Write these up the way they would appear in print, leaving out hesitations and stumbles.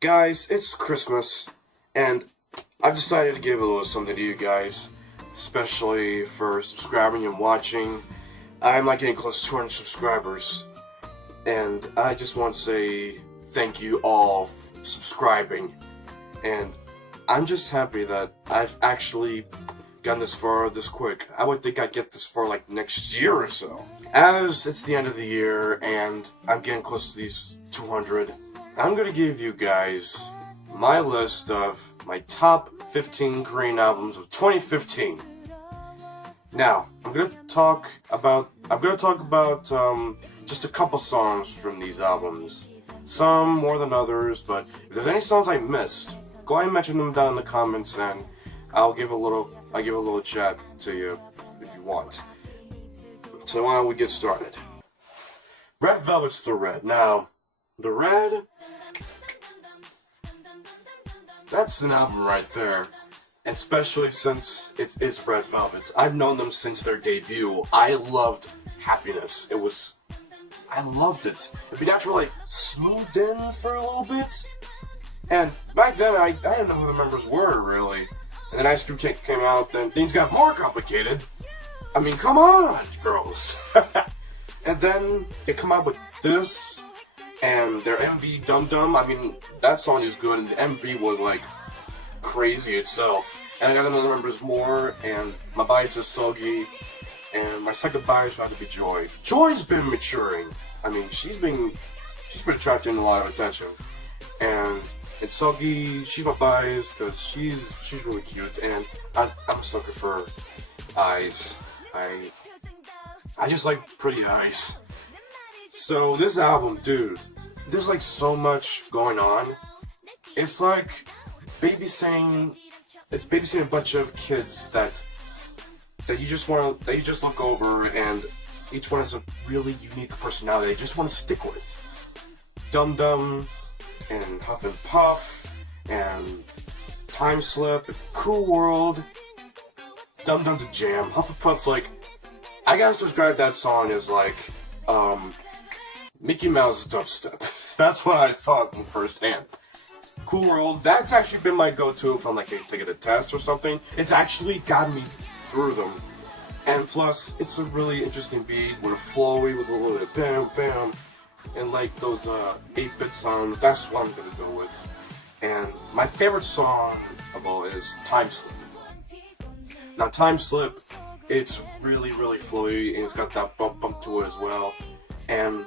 Guys, it's Christmas, and I've decided to give a little something to you guys, especially for subscribing and watching. I'm like getting close to 200 subscribers, and I just want to say thank you all for subscribing, and I'm just happy that I've actually gotten this far this quick. I would think I'd get this far like next year or so. As it's the end of the year, and I'm getting close to these 200, I'm gonna give you guys my list of my top 15 Korean albums of 2015. Now, I'm gonna talk about just a couple songs from these albums. Some more than others, but if there's any songs I missed, go ahead and mention them down in the comments, and I'll give a little chat to you if you want. So why don't we get started? Red Velvet's The Red. Now, The Red, that's an album right there. And especially since it's Red Velvet. I've known them since their debut. I loved Happiness. I loved it. It'd be naturally like smoothed in for a little bit. And back then I didn't know who the members were really. And then Ice Cream Cake came out, then things got more complicated. I mean, come on, girls. And then they come out with this, and their MV Dum Dum. I mean, that song is good, and the MV was like crazy itself. And I got to know the members more, and my bias is Soggy, and my second bias had to be Joy. Joy's been maturing. I mean, she's been attracting a lot of attention, and Soggy, she's my bias because she's really cute, and I'm a sucker for eyes. I just like pretty eyes. So this album, dude, there's like so much going on. It's like babysitting a bunch of kids that you just look over, and each one has a really unique personality they just want to stick with. Dum Dum and Huff and Puff and Time Slip and Cool World. Dum Dum's a jam. Huff and Puff's like, I gotta describe that song as like Mickey Mouse dubstep. That's what I thought firsthand. Cool World, that's actually been my go-to if I'm like taking a test or something. It's actually gotten me through them. And plus, it's a really interesting beat with a flowy, with a little bit of bam bam, and like those 8-bit sounds. That's what I'm gonna go with. And my favorite song of all is Time Slip. Now, Time Slip, it's really flowy, and it's got that bump to it as well. And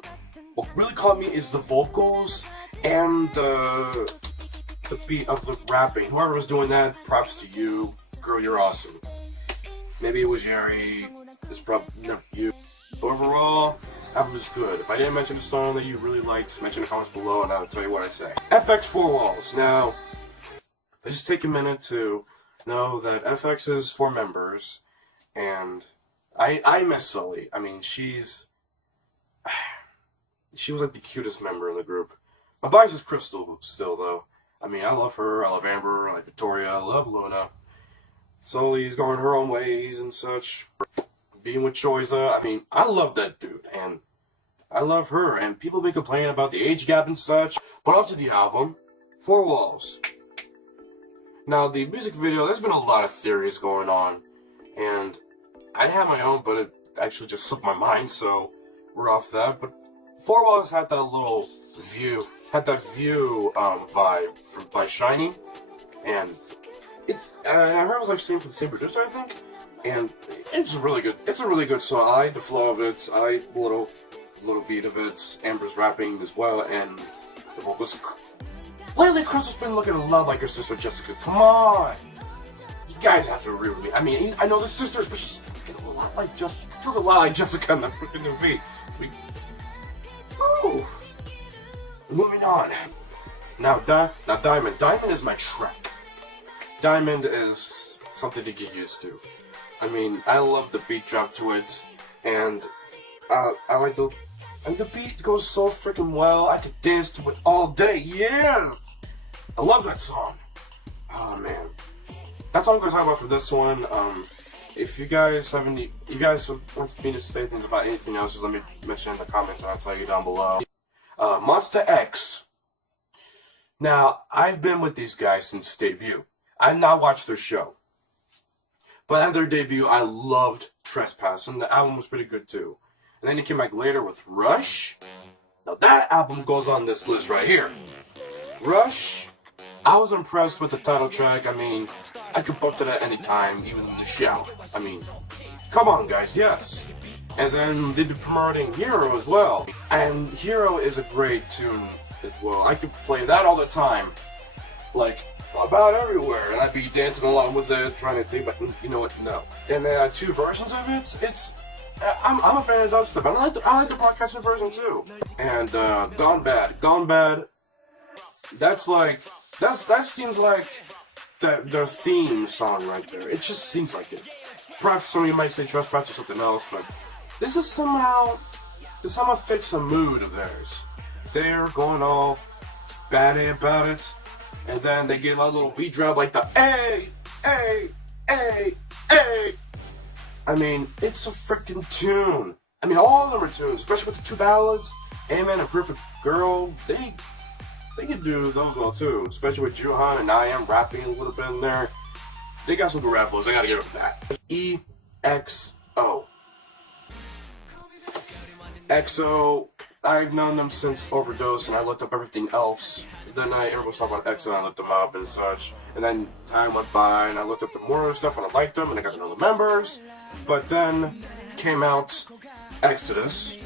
what really caught me is the vocals and the beat of the rapping. Whoever was doing that, props to you. Girl, you're awesome. Maybe it was Yeri. It's probably not you. But overall, this album is good. If I didn't mention a song that you really liked, mention in the comments below, and I'll tell you what I say. FX 4 Walls. Now, let's just take a minute to know that FX is 4 members, and I miss Sully. I mean, she was like the cutest member in the group. My bias is Crystal still, though. I mean, I love her, I love Amber, I like Victoria, I love Luna. Sully's going her own ways and such. Being with Choiza, I mean, I love that dude, and I love her, and people been complaining about the age gap and such. But off to the album, 4 Walls. Now, the music video, there's been a lot of theories going on, and I had my own, but it actually just slipped my mind, so we're off that. But 4 Walls had that little view, vibe by Shiny, and I heard it was like same for the same producer, I think, and it's a really good song. I like the flow of it, I like the little beat of it, Amber's rapping as well, and the vocals. Lately, Crystal's been looking a lot like her sister Jessica. Come on! You guys have to agree with me. I mean, I know the sisters, but she's looking a lot like Jessica in that freaking movie. Moving on. Now Diamond. Diamond is my track. Diamond is something to get used to. I mean, I love the beat drop to it, and I like the beat goes so freaking well. I could dance to it all day. Yes, I love that song. Oh man, that's all I'm gonna talk about for this one. If you guys want me to say things about anything else, just let me mention in the comments, and I'll tell you down below. Monster X. Now, I've been with these guys since debut. I've not watched their show. But at their debut, I loved Trespass, and the album was pretty good too. And then he came back later with Rush. Now that album goes on this list right here. Rush, I was impressed with the title track. I mean, I could bump to that anytime, even in the shower. I mean, come on guys, yes. And then they did promoting Hero as well. And Hero is a great tune as well. I could play that all the time. Like, about everywhere. And I'd be dancing along with it, trying to think, but you know what, no. And there are two versions of it. I'm a fan of dubstep. I like the broadcasting version too. And Gone Bad, that seems like their theme song right there. It just seems like it. Perhaps some of you might say Trespass or something else, but this somehow fits the mood of theirs. They're going all batty about it, and then they get a little beat drop like the A, A, A, A. I mean, it's a freaking tune. I mean, all of them are tunes, especially with the two ballads, Amen and Perfect Girl. They can do those well too, especially with Juhan and I Am rapping a little bit in there. They got some good rap flows. I gotta give it that. EXO. EXO, I've known them since Overdose, and I looked up everything else. Then everyone was talking about EXO, and I looked them up and such. And then time went by, and I looked up the more other stuff, and I liked them, and I got to know the members. But then came out Exodus,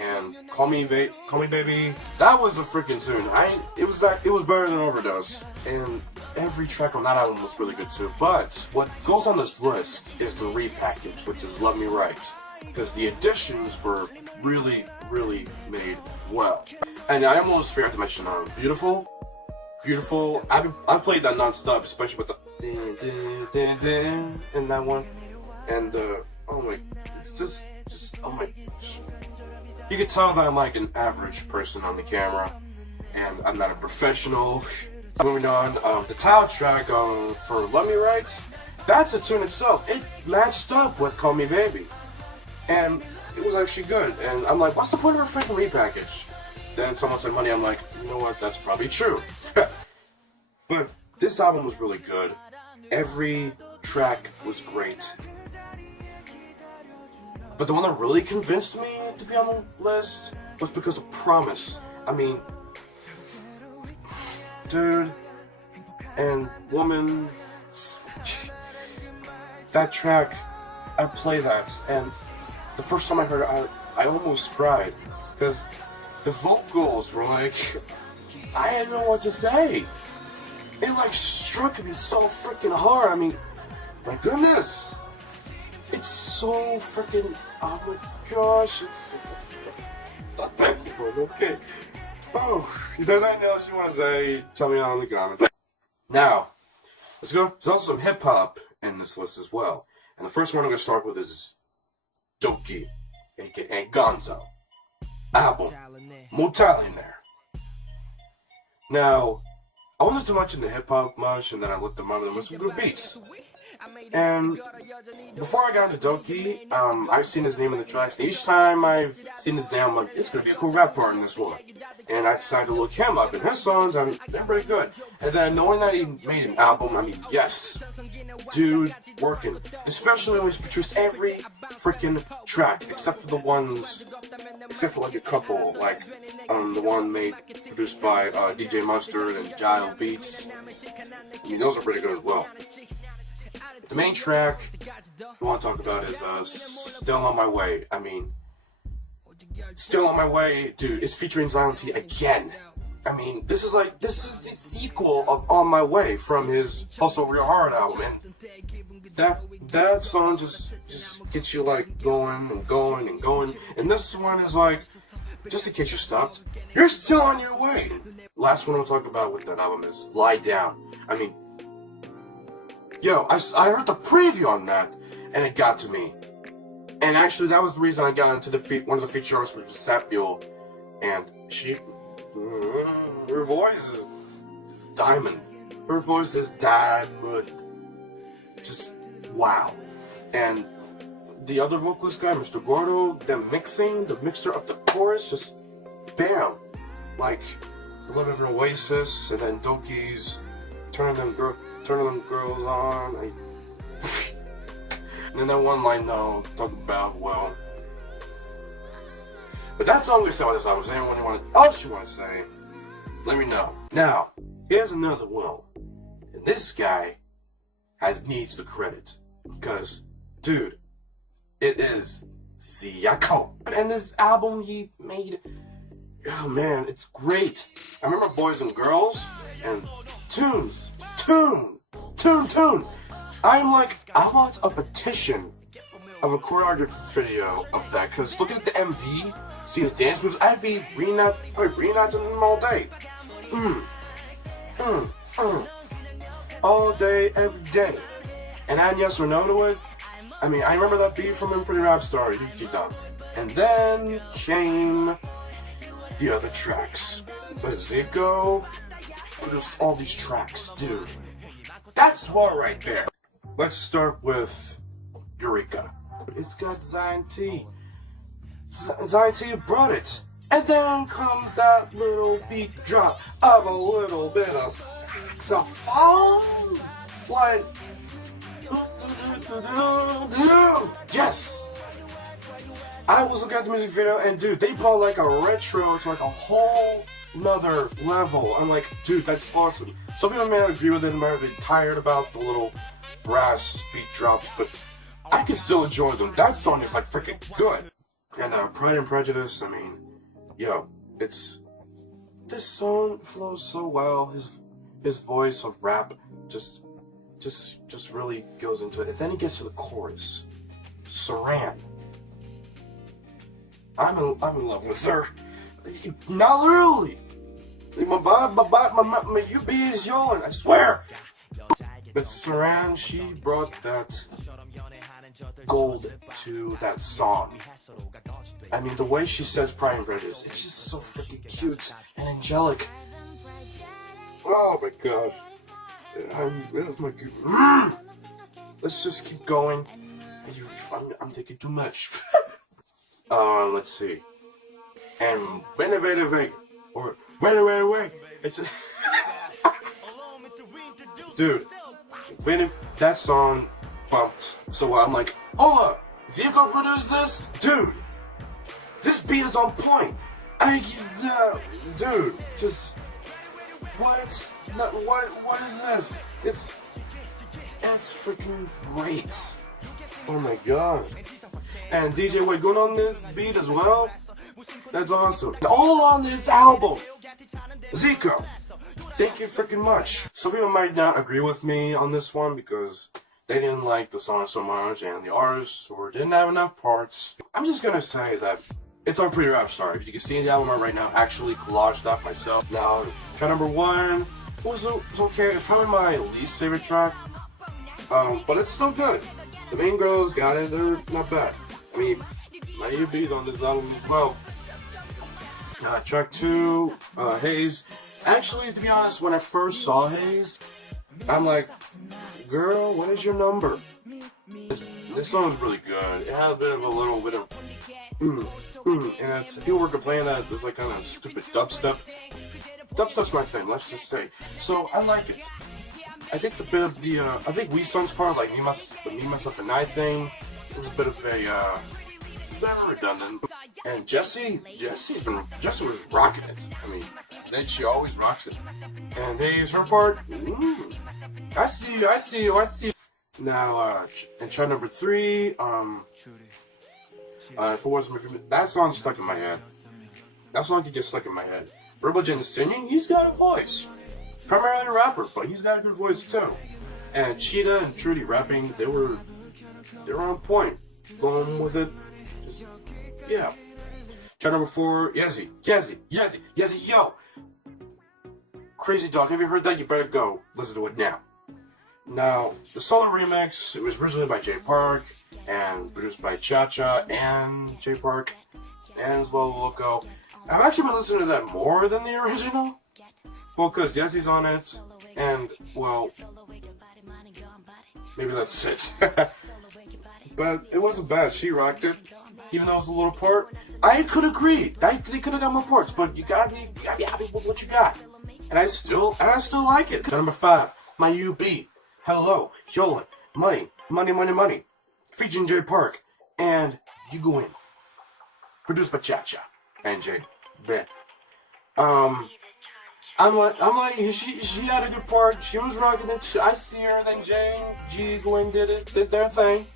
and Call Me Baby. That was a freaking tune. It was better than Overdose, and every track on that album was really good too. But what goes on this list is the repackage, which is Love Me Right, because the additions were really, really made well. And I almost forgot to mention Beautiful. I played that non-stop, especially with the in that one. And oh my, it's just oh my gosh. You can tell that I'm like an average person on the camera, and I'm not a professional. Moving on, the title track for Love Me Right, that's a tune itself. It matched up with Call Me Baby, and it was actually good. And I'm like, what's the point of a freaking repackage? Then someone said money. I'm like, you know what? That's probably true. But this album was really good. Every track was great. But the one that really convinced me to be on the list was because of Promise. I mean, dude and woman, that track, I play that, and the first time I heard it, I almost cried, because the vocals were like, I didn't know what to say. It like struck me so freaking hard. I mean, my goodness, it's so freaking, oh my gosh, it's okay. Oh, if there's anything else you want to say, tell me down in the comments. Now, let's go. There's also some hip hop in this list as well. And the first one I'm going to start with is Doki, aka Gonzo. Album, Mutalinaire. Now, I wasn't too much into hip hop much, and then I looked them up and there was some good beats. And before I got into Doki, I've seen his name in the tracks. And each time I've seen his name, I'm like, it's gonna be a cool rap part in this one. And I decided to look him up, and his songs, I mean, they're pretty good. And then knowing that he made an album, I mean, yes, dude, working. Especially when he's produced every freaking track, except for like a couple, like the one produced by DJ Mustard and Gile Beats. I mean, those are pretty good as well. The main track I want to talk about is Still On My Way. I mean, Still On My Way, dude, it's featuring Zion T again. I mean, this is the sequel of On My Way from his Also Real Hard album, and that song just gets you like going and going and going. And this one is like, just in case you stopped, you're still on your way. Last one I'll talk about with that album is Lie Down. I mean, yo, I heard the preview on that, and it got to me. And actually, that was the reason I got into one of the feature artists, which was Sapio, and her voice is diamond. Her voice is diamond. Just wow. And the other vocalist guy, Mr. Gordo, the mixture of the chorus, just bam. Like, a little bit of Oasis, and then Doki's turning them girls on. And then that one line though, talking about, well, but that's all I'm gonna say about this album. Is there anyone else you want to say? Let me know. Now, here's another one, and this guy needs the credit because, dude, it is Ziako. And this album he made, oh man, it's great. I remember Boys and Girls and Tune. I'm like, I want a petition of a choreography video of that, because look at the MV, see the dance moves, I'd be reenacting them all day. All day, every day. And add yes or no to it. I mean, I remember that beat from Pretty Rap Star, you done. And then came the other tracks. But Zico produced all these tracks, dude. That's war right there. Let's start with Eureka. It's got Zion T. Zion T brought it. And then comes that little beat drop of a little bit of saxophone. Like, yes! I was looking at the music video and dude, they brought like a retro to like a whole nother level. I'm like, dude, that's awesome. Some people may not agree with it and might be tired about the little brass beat drops, but I can still enjoy them. That song is like freaking good. And Pride and Prejudice, I mean, yo, this song flows so well. His voice of rap just really goes into it. And then he gets to the chorus. Saran. I'm in love with her. Not literally. My UB is yours, I swear. But Saran, she brought that gold to that song. I mean, the way she says Pride and Prejudice, it's just so freaking cute and angelic. Oh my god. That's my good. Let's just keep going. I'm thinking too much. Let's see. And wait. It's dude. That song bumped. So I'm like, hold up, Zico produced this, dude. This beat is on point. Dude, just what? No, what is this? It's freaking great. Oh my god. And DJ Wade going on this beat as well. That's awesome. And all on this album, Zico. Thank you freaking much. Some people might not agree with me on this one because they didn't like the song so much and the artist or didn't have enough parts. I'm just gonna say that it's on Pretty Rap Star. If you can see the album right now, actually collaged that myself. Now, track number 1 was okay. It's probably my least favorite track, but it's still good. The main girls got it. They're not bad. I mean, my UB's on this album as well. Track 2, Haze. Actually, to be honest, when I first saw Haze, I'm like, girl, what is your number? This song is really good. It had a little bit of and people were complaining that there's like kind of stupid dubstep. Dubstep's my thing, let's just say. So I like it. I think the bit of the I think Wee Sung's part, like me, myself, and I thing, was a bit of a redundant. And Jessie was rocking it. I mean, then she always rocks it. And Hayes, her part, I see you. Now, and track number 3, if it wasn't my favorite, that song stuck in my head. That song could get stuck in my head. Verbal Jen singing, he's got a voice. Primarily a rapper, but he's got a good voice too. And Cheetah and Trudy rapping, they were on point. Going with it, just, yeah. Track number 4, Yezzy, yo! Crazy Dog, have you heard that? You better go listen to it now. Now, the solo remix, it was originally by Jay Park, and produced by Cha-Cha and Jay Park, and as well Loco. I've actually been listening to that more than the original. Well, because Yezzy's on it, and, well, maybe that's it. But it wasn't bad, she rocked it. even though it's a little part. I could agree. They could have got more parts, but you gotta be happy with what you got. And I still like it. Number 5, my UB. Hello, Yolan, money, money, money, money. Featuring Jay Park and You Go In. Produced by Cha Cha and Jay. I'm like, she had a good part. She was rocking it. I see her. Then G, Gwen did their thing.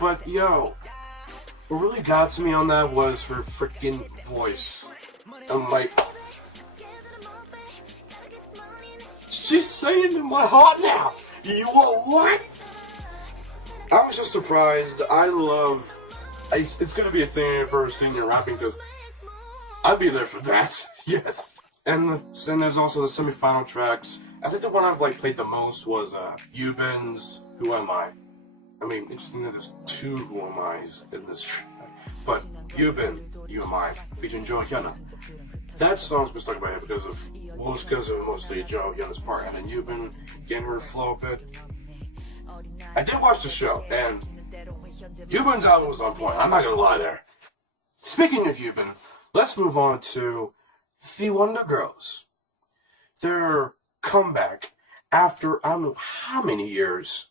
But yo, what really got to me on that was her freaking voice. I'm like, she's singing in my heart now. You want what? I was just surprised. It's gonna be a thing for her singing and rapping because I'd be there for that. Yes. And then there's also the semi-final tracks. I think the one I've played the most was Eubin's Who Am I? I mean, interesting that there's 2 Who Am I's in this track. But Eubin, You Am I, featuring Joe Hyuna. That song's been stuck in my head because of mostly Joe Hyuna's part, and then Eubin getting her flow a bit. I did watch the show, and Eubin's album was on point. I'm not gonna lie there. Speaking of Eubin, let's move on to the Wonder Girls. Their comeback after I don't know how many years.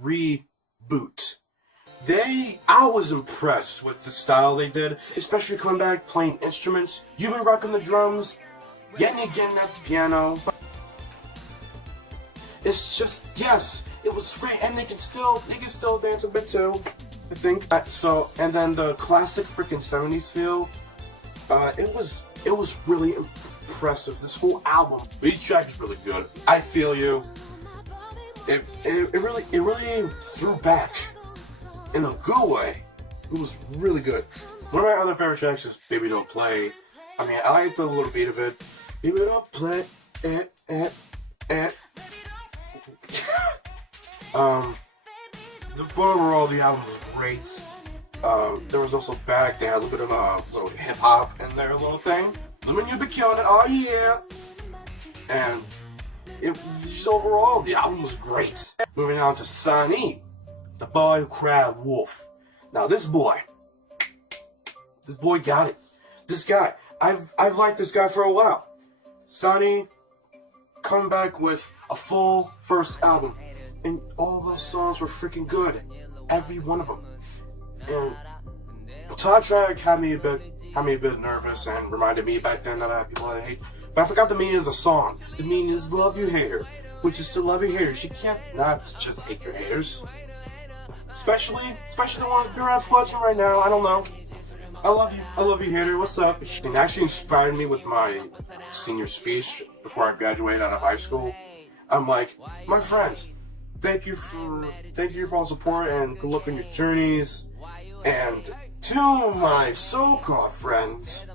Reboot. I was impressed with the style they did, especially coming back playing instruments. You've been rocking the drums, getting that piano. It's just, yes, it was great, and they can still dance a bit too, I think. And then the classic freaking 70s feel. It was really impressive. This whole album, each track is really good. I Feel You. It really threw back in a good way. It was really good. One of my other favorite tracks is Baby Don't Play. I mean, I like the little beat of it. Baby Don't Play. Overall, the album was great. There was also back. They had a little bit of a little hip hop in their little thing. Lemon, you be killing it. Oh yeah. And just overall, the album was great. Moving on to Sunny, the boy who cried wolf. Now this boy got it. This guy, I've liked this guy for a while. Sunny coming back with a full first album, and all those songs were freaking good. Every one of them. And the top track had me a bit nervous and reminded me back then that I had people I hate. But I forgot the meaning of the song. The meaning is love your hater, which is to love your haters. You can't not just hate your haters. Especially the ones perhaps watching right now. I don't know. I love you hater. What's up? It actually inspired me with my senior speech before I graduated out of high school. I'm like, my friends, thank you for all the support and good luck on your journeys. And to my so-called friends,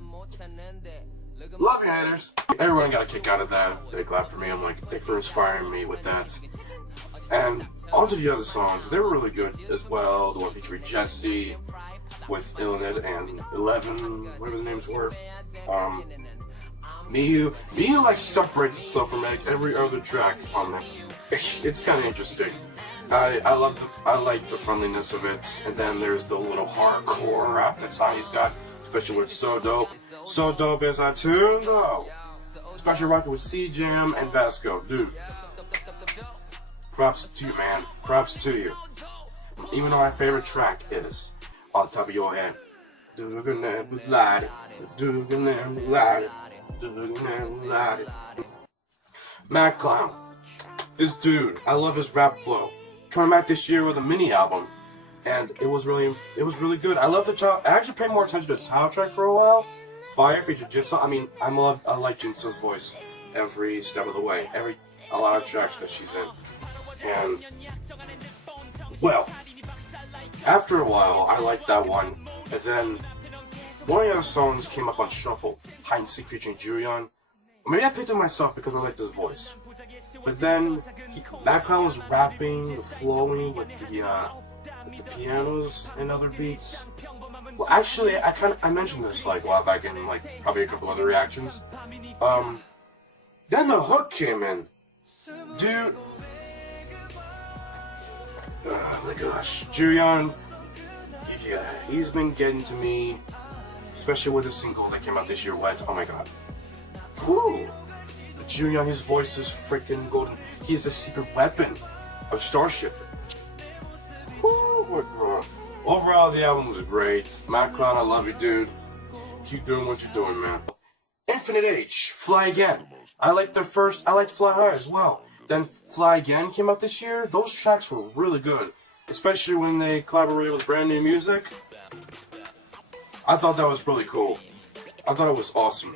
love you haters. Everyone got a kick out of that. They clapped for me. I'm like, thanks for inspiring me with that. And onto the other songs, they were really good as well. The one featuring Jesse with Illinois and 11, whatever the names were. Miyu separates itself from every other track on there. It's kind of interesting. I like the friendliness of it, and then there's the little hardcore rap that Sonny's got, especially with So Dope is I tuned though. Especially rocking with C-Jam and Vasco, dude. Props to you, man. Props to you. Even though my favorite track is On Top of Your Head. Mac Clown. This dude, I love his rap flow. Coming back this year with a mini album, and it was really good. I love the child. I actually paid more attention to the title track for a while. Fire featured Jisoo. I mean, I like Jinsoo's voice every step of the way. A lot of tracks that she's in, and well, after a while, I liked that one, and then one of the other songs came up on shuffle. Hide and Seek featuring Juyeon. Maybe I picked it myself because I liked his voice. But then that clown was rapping, flowing with the pianos and other beats. Well, actually, I mentioned this a while back in probably a couple other reactions. Then the hook came in, dude. Oh my gosh, Juyeon Yeah, he's been getting to me, especially with the single that came out this year, Wet. Oh my god. Whew. Junior, his voice is freaking golden. He is a secret weapon of Starship. Whew. Overall, the album was great. Matt Cloud, I love you, dude. Keep doing what you're doing, man. Infinite H, Fly Again. I liked Fly High as well. Then Fly Again came out this year. Those tracks were really good, especially when they collaborated with brand new music. I thought that was really cool. I thought it was awesome.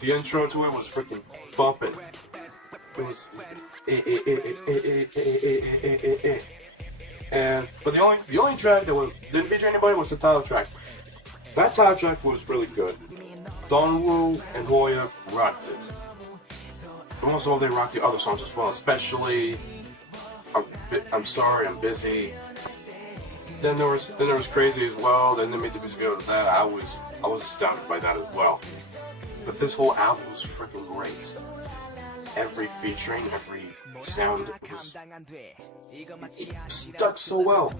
The intro to it was freaking bumping. It was but the only track that didn't feature anybody was the title track. That title track was really good. Dongwoo and Hoya rocked it. But also they rocked the other songs as well, especially I'm Sorry, I'm Busy. Then there was Crazy as well. Then they made the music video to that. I was astounded by that as well. But this whole album was freaking great. Every featuring, every sound it stuck so well.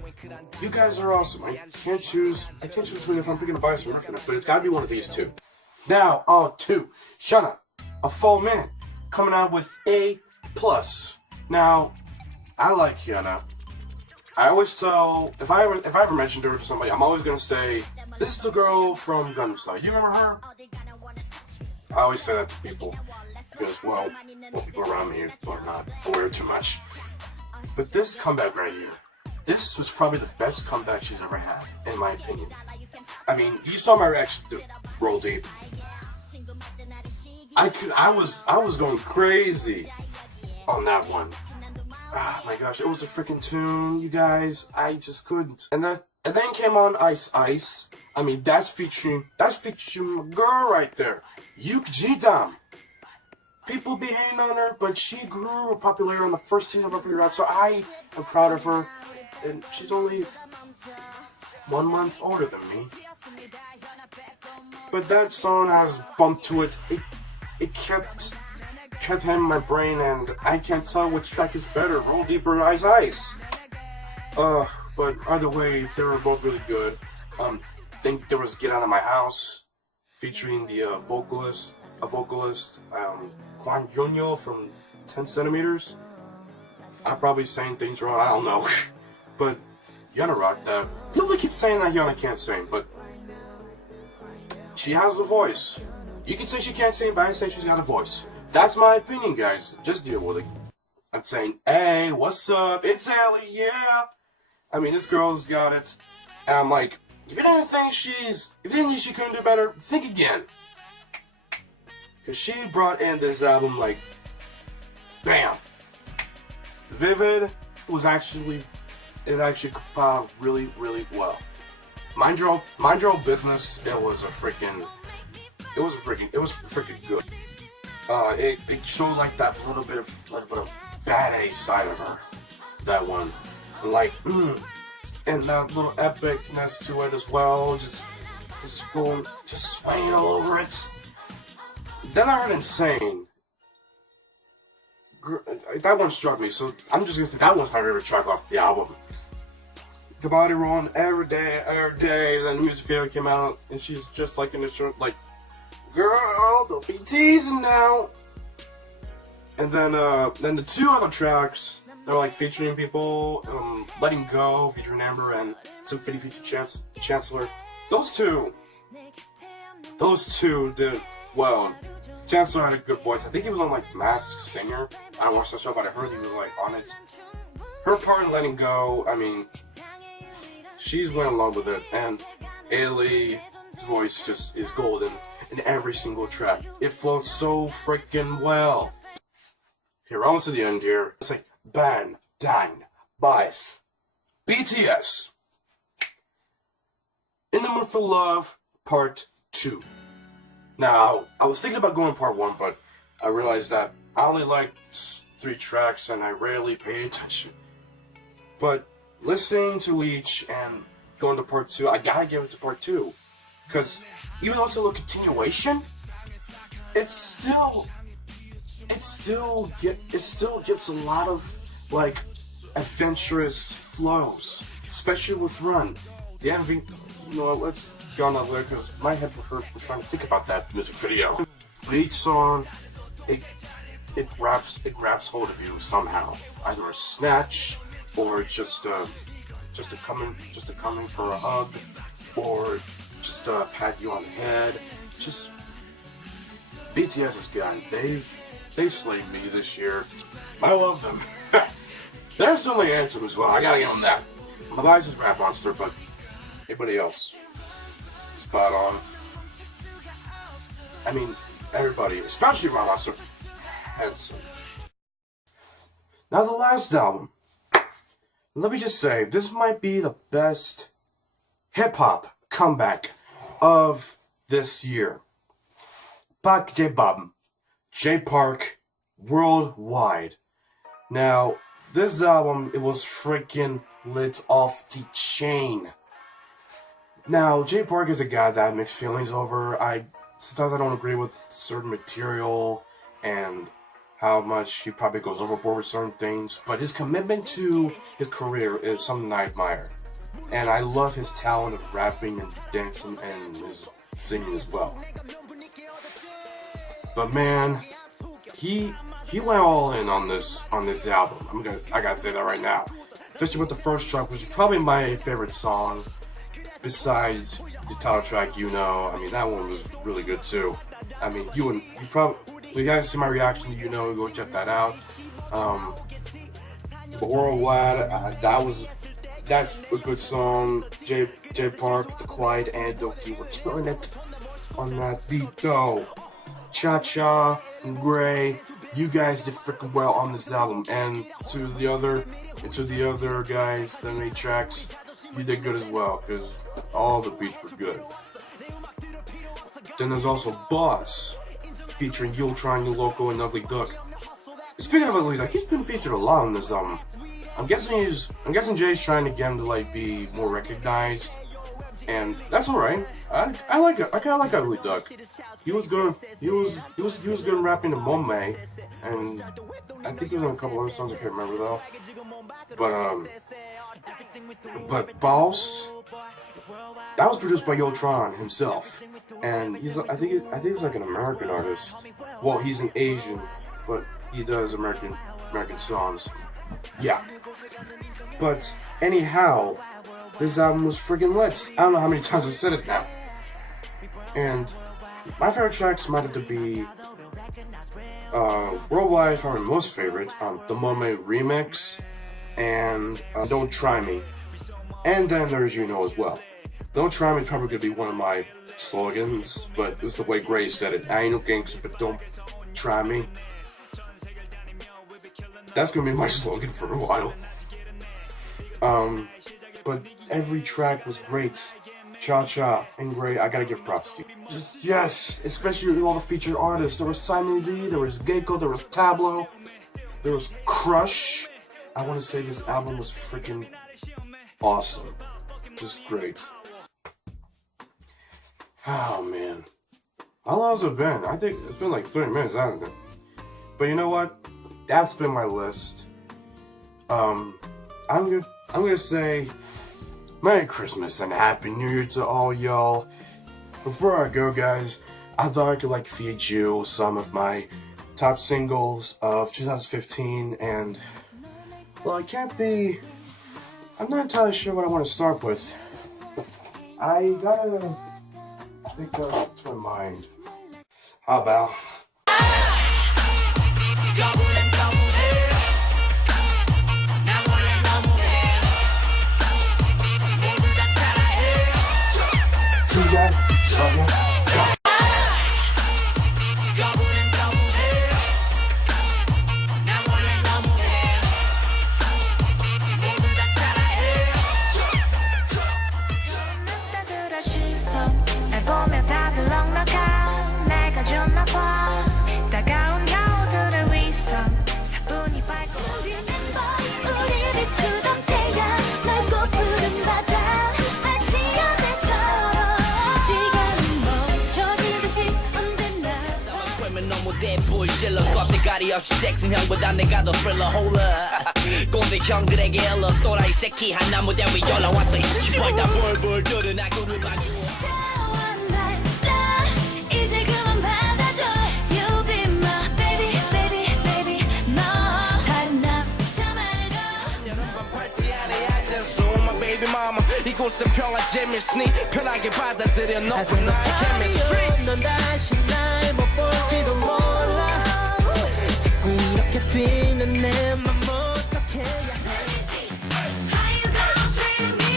You guys are awesome. I can't choose between if I'm picking a bias or infinite, but it's gotta be one of these two. Now on to Shana, a full minute, coming out with A+. Now, I like Hyuna. I always tell, if I ever mentioned her to somebody, I'm always gonna say, this is the girl from Gangnam Style. You remember her? I always say that to people because, well, people around me are not aware too much. But this comeback right here, this was probably the best comeback she's ever had, in my opinion. I mean, you saw my reaction to Roll Deep. I was going crazy on that one. Ah, my gosh, it was a freaking tune, you guys. I just couldn't. And then came on Ice Ice. I mean, that's featuring my girl right there, Yuk Ji-dam. People be hating on her, but she grew popular on the first season of her career, so I am proud of her. And she's only 1 month older than me. But that song has bump to it. It kept in my brain, and I can't tell which track is better, Roll Deeper or Ice Ice. But either way, they were both really good. I think there was Get Out of My House, featuring the vocalist, Kwan Junyo from 10 Centimeters. I'm probably saying things wrong, I don't know. But Hyuna rocked that. People keep saying that Hyuna can't sing, but she has a voice. You can say she can't sing, but I say she's got a voice. That's my opinion, guys. Just deal with it. I'm saying, hey, what's up? It's Ellie, yeah. I mean, this girl's got it. And I'm like, if you didn't think she couldn't do better, think again. Because she brought in this album like, bam. Vivid it actually compiled really, really well. Mind Your Own Business, it was freaking good. It showed like that little bit of badass side of her. That one. Like, and that little epicness to it as well, just swaying all over it. Then I heard Insane. That one struck me, so I'm just gonna say that one's my favorite track off the album. The body rolling every day, then the music video came out, and she's just like in the shirt, like, girl, don't be teasing now. And then the two other tracks, they're like featuring people, Letting Go, featuring Amber, and Some Fitty featuring Chancellor. Those two did well. Chancellor had a good voice. I think he was on like Masked Singer. I don't watch that show, but I heard he was like on it. Her part in Letting Go, I mean, she's went along with it, and Ailey's voice just is golden in every single track. It floats so freaking well. Here, almost to the end here. It's like Ban, Dan, Bias, BTS. In the Mood for Love, Part 2. Now, I was thinking about going Part 1, but I realized that I only liked 3 tracks and I rarely pay attention. But listening to each and going to Part 2, I gotta give it to Part 2. Because even though it's a little continuation, it still gives a lot of like adventurous flows, especially with Run. the MV, you know what, let's go on that later because my head hurts from trying to think about that music video. But each song, it grabs hold of you somehow. Either a snatch, or just a coming for a hug, or just pat you on the head. Just BTS is good. They slayed me this year. I love them. They're certainly handsome as well. I gotta give them that. My bias is Rap Monster, but everybody else, spot on. I mean, everybody, especially Rap Monster, handsome. Now the last album. Let me just say, this might be the best hip-hop comeback of this year. Pak J Bob, J Park, Worldwide. Now, this album, it was freaking lit off the chain. Now, J Park is a guy that I have mixed feelings over. Sometimes I don't agree with certain material and how much he probably goes overboard with certain things, but his commitment to his career is something I admire. And I love his talent of rapping and dancing and his singing as well. But man, he went all in on this album. I gotta say that right now. Especially with the first track, which is probably my favorite song, besides the title track, You Know. I mean, that one was really good too. I mean, you guys see my reaction to You Know, go check that out. But Worldwide, that's a good song. J Park, The Clyde, and Doki were killing it on that beat though. Cha-Cha and Gray, you guys did freaking well on this album. And to the other guys that made tracks, you did good as well, because all the beats were good. Then there's also Boss, featuring Yultron, New Loco, and Ugly Duck. Speaking of Ugly Duck, he's been featured a lot on this album. I'm guessing Jay's trying to get him to like be more recognized, and that's alright. I kind of like Ugly Duck. He was good. He was good in rapping to Mome, and I think he was on a couple other songs I can't remember though. But Boss, that was produced by Yultron himself, and I think he's like an American artist. Well, he's an Asian, but he does American songs. Yeah. But anyhow, this album was friggin' lit. I don't know how many times I've said it now. And my favorite tracks might have to be Worldwide is probably my most favorite, the Mome remix, and Don't Try Me. And then there's You Know as well. Don't Try Me is probably going to be one of my slogans, but it's the way Gray said it. I ain't no gangster, but don't try me. That's going to be my slogan for a while. But every track was great. Cha-Cha and Gray, I gotta give props to you. Yes, especially with all the featured artists. There was Simon Lee, there was Gecko, there was Tableau, there was Crush. I want to say this album was freaking awesome. Just great. Oh man. How long has it been? I think it's been like 30 minutes, hasn't it? But you know what? That's been my list. I'm gonna say Merry Christmas and Happy New Year to all y'all. Before I go, guys, I thought I could feed you some of my top singles of 2015, and well, I'm not entirely sure what I want to start with. I gotta think of to my mind. How about 날 보며 다들 넉넉한 내가 좀 나빠 찔러 껍데가리 없이 잭슨 형보다 내가 더 thriller 홀라 꼰대 형들에게 일러 또라이 새끼 하나 무대 위 올라왔어 이 씨발 다 벌벌 떠는 악구를 마주 이제 그만 받아줘 You be my baby baby baby 너 다른 남자 말고 여름밤 파티 안에 앉아서 my baby mama 이곳은 평화제 밀스니 편하게 받아들여 너와 나의 chemistry 넌 다시 날 못 볼지도 몰라 자꾸 이렇게 뛰는 내 맘 어떻게 해야 해 How you gonna treat me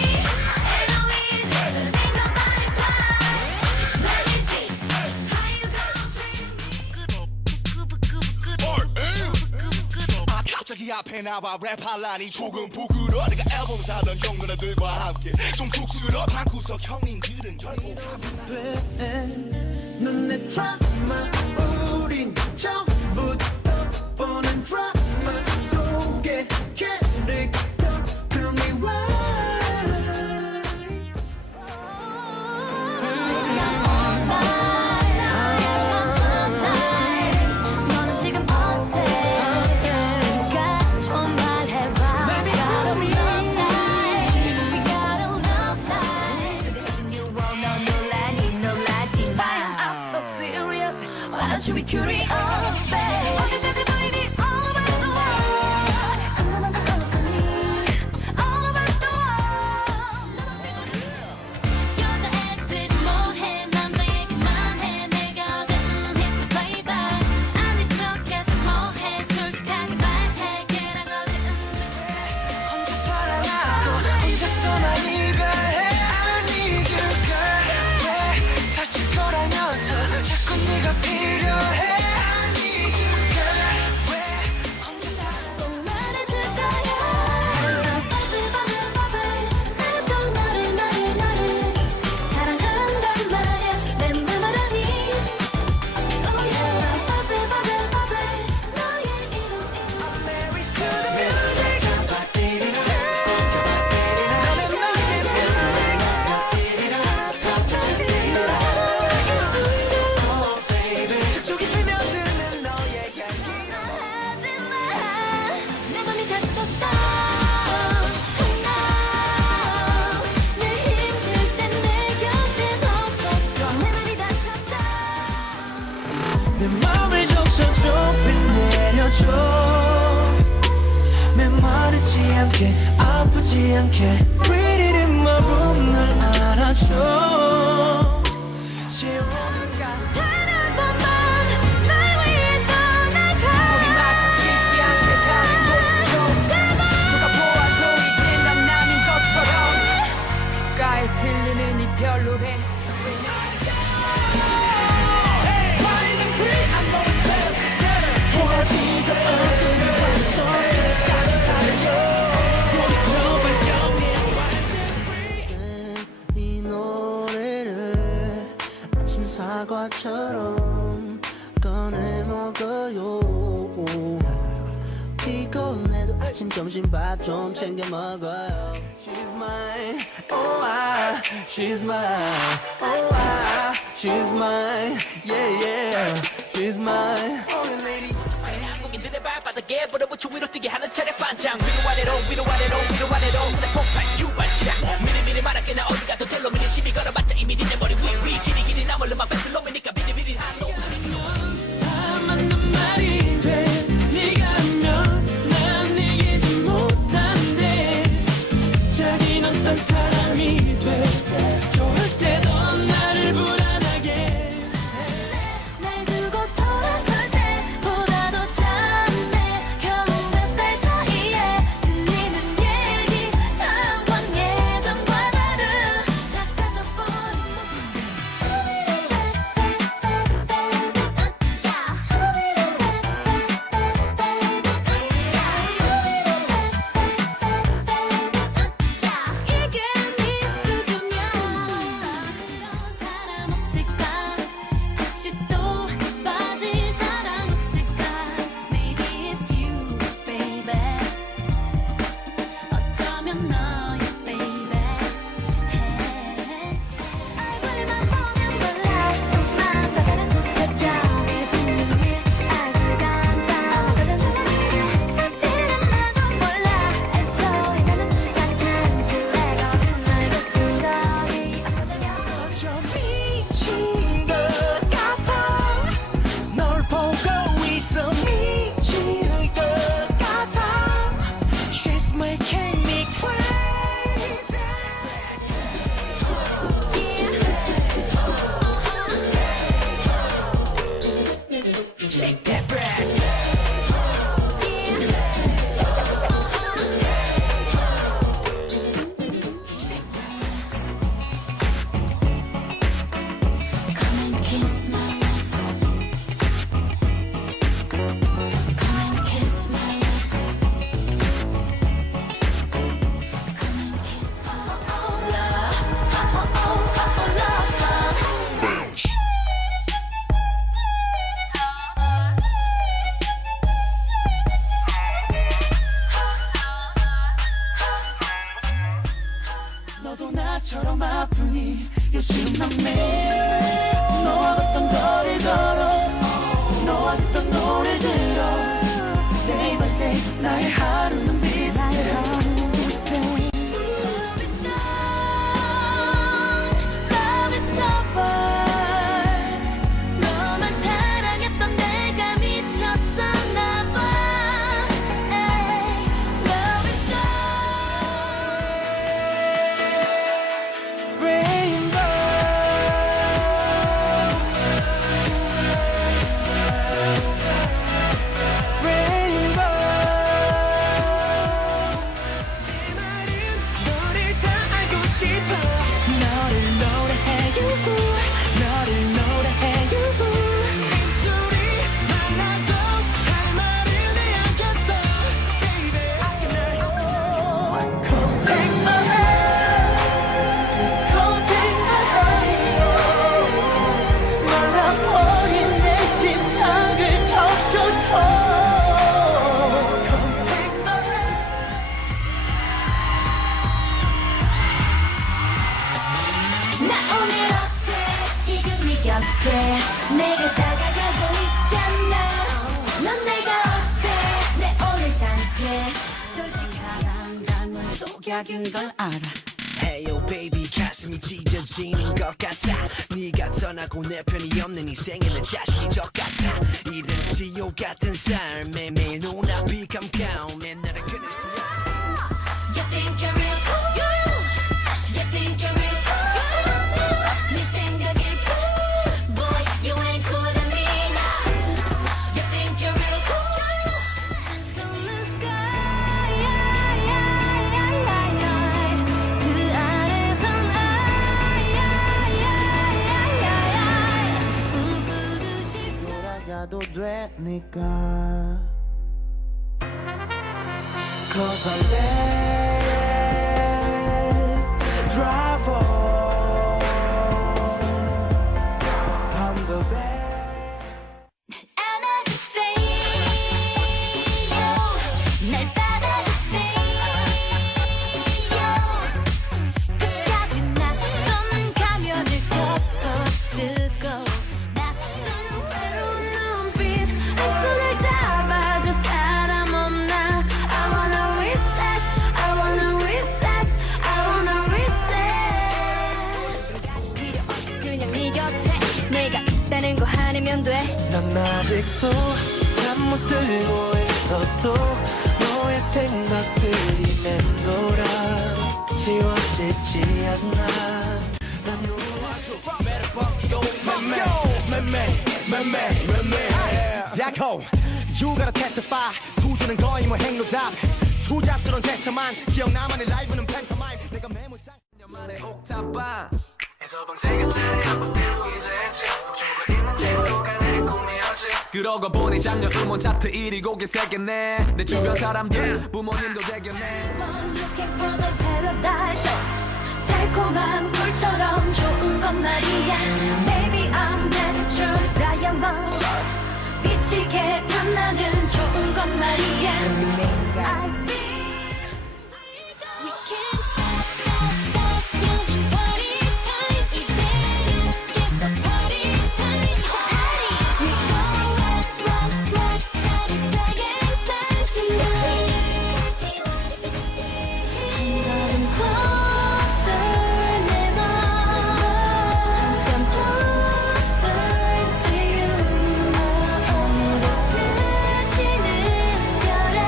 Ain't no easy Think about it twice Let me see How you gonna treat me 갑자기 앞에 나와 랩할라니 조금 부끄러 내가 앨범 사던 형누나들과 함께 좀 쑥스러 방구석 형님들은 결국 넌내 드라마 우린 처음부터 보는 드라마 속의 캐릭터 Tell me why 너는 지금 어때 네가 좀 말해봐 We got a love life We got a love life 그대는 you won't know 놀라니 놀라지 마 Why am I so serious Why don't you be curious 어디까지 보이니 all over the world 궁금한 적 없으니 all over the world 여자애들 뭐해 남자 얘기만 해 내가 어쨌든 hit the playback 아닌 척해서 뭐해 솔직하게 말해 걔랑 어쨌든 혼자 사랑하고 혼자서만 이별해 I need you girl 왜 다칠 거라면서 자꾸 네가 필요해 I need you girl 왜 혼자 살아 꼭 말해줄 거야 Bubble bubble bubble 나도 너를 사랑한단 말야 내 맘을 아니 Oh yeah Bubble bubble bubble 너의 이름 Merry Christmas 잡아띠리라 잡아띠리라 너는 나의 별로 잡아띠리라 사랑의 순간 Oh baby 촉촉이 스며드는 너의 향기 하지마 내 맘이 다쳤어 늘 힘들 땐 내 곁엔 없었어 내 맘이 다쳤어 내 맘을 적셔줘 빛내려줘 메마르지 않게 아프지 않게 Pretty in my room 널 안아줘 세우는 단 한 번만 날 위해 떠나가 우리 마주치지 않게 가는 곳으로 제발 누가 보아도 이제 난 남인 것처럼 귓가에 들리는 이 별로래 보아지도 않던 어떻게 같아요 소리쳐 발견해 이 노래를 아침 사과처럼 꺼내 먹어요 피곤해도 아침 점심 밥 좀 챙겨 먹어요 She's mine, oh I, she's mine, oh I, she's mine, yeah yeah, she's mine. Only lady. 한국인들의 발바닥에 불어붙여 위로 뛰게 하는 차례 반장 위로 아래로 위로 아래로 위로 아래로 내 폭발 유발장 미리미리 말할게 나 어디 가도 텔로미리 시비 걸어봤자 이미 네 머리 위위 길이 남을 음악 뱉을 놈이니까 비리비리 한놈 다 맞는 말이 돼. 네가 하면 난 이기지 못한대. 자긴 어떤 사람이 돼. 좋을 때도 나를 불안하게 해. 날 두고 돌아설 때보다도 잠내 겨우 몇 달 사이에 best. Come and kiss my lips. Come and kiss my lips. Come and kiss love song. 너도 나처럼 아프니 요즘 난 매일 너와 걷던 거리를 걸어 너와 듣던 노래 들어 Day by day 나의 하루는 비슷해 Love is done. Love is over. 너만 사랑했던 내가 미쳤었나 봐. Ay, love is 너를 다 알고 싶어 너를 노래해 유후 너를 노래해 유후 입술이 말라도 할 말을 내어줬어 Baby I can hear you Come take my hand Come take my hand 말라버린 내 심장을 적셔줘 Come take my hand 나 오늘 어때 지금 네 곁에 내가 다가가고 있잖아 넌 내가 어때 내 오늘 상태 솔직히 사랑이라는 독약인 걸 알아 Heyo baby 가슴이 찢어지는 것 같아 네가 떠나고 내 편이 없는 이 생에는 자신이 적 같아 이런 지옥 같은 삶에 매일 눈앞이 깜깜해 나를 끊을 수 없어 You think you're real cool You think you're real cool 네 생각엔 cool Boy you ain't cooler than me now You think you're real cool Hands in the sky 그 아래선 꿈꾸고 싶어 돌아가도 되니까 Cause I let's drive on I'm the best 안아주세요 날 받아주세요 끝까지 낯선 가면을 걷고 쓰고 낯선 새로운 눈빛 한 손을 잡아줄 사람 없나 I wanna reset I wanna reset I wanna reset 지금까지 필요 없어 그냥 네 곁에 내가 있다는 거 아니면 돼 난 아직도 잠 못 들고 있어도 너의 생각들이 맴돌아 지워지지 않아 난 놓아줘 Zacho, you gotta testify 수주는 거의 뭐 행로답 추잡스러운 제스처만 기억나만의 라이브는 팬터마임 내가 메모장 만의 옥탑방 에서 방세게 차려 들기서 했지 걱정과 있는지 누가 내게 꿈이었지 그러고 보니 작년 음원 차트 1위 곡에 새겼네 내 주변 사람들 부모님도 대견해 Looking for the paradise lost 달콤한 꿀처럼 좋은 건 말이야 Maybe I'm natural diamond lost 미치게 탐나는 좋은 건 말이야 I feel We can't stop 여긴 party time 이대로 계속 party time party We go rock 짜릿하게 날 tonight 한 걸음 closer 내 맘 Come closer to you 하늘에 스치는 별에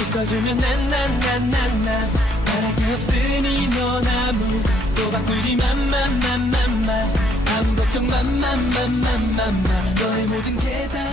웃어주면 난난난난난 바랄 게 없으니 넌 아무도 바꾸지 맘맘맘맘맘 아무것도 걱정만 너의 모든 게 다